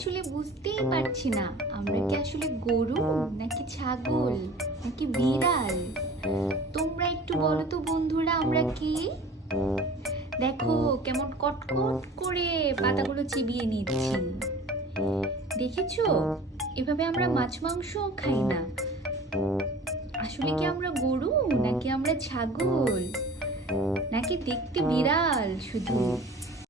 আসলে বুঝতেই পারছি না আমরা কি আসলে গরু নাকি ছাগল নাকি বিড়াল। তোমরা একটু বলো তো বন্ধুরা, আমরা কি? দেখো কেমন কটকট করে পাতাগুলো চিবিয়ে নিচ্ছি, দেখেছো? এভাবে আমরা মাছ মাংস খাই না। আসলে কি আমরা গরু নাকি আমরা ছাগল নাকি দেখতে বিড়াল শুধু?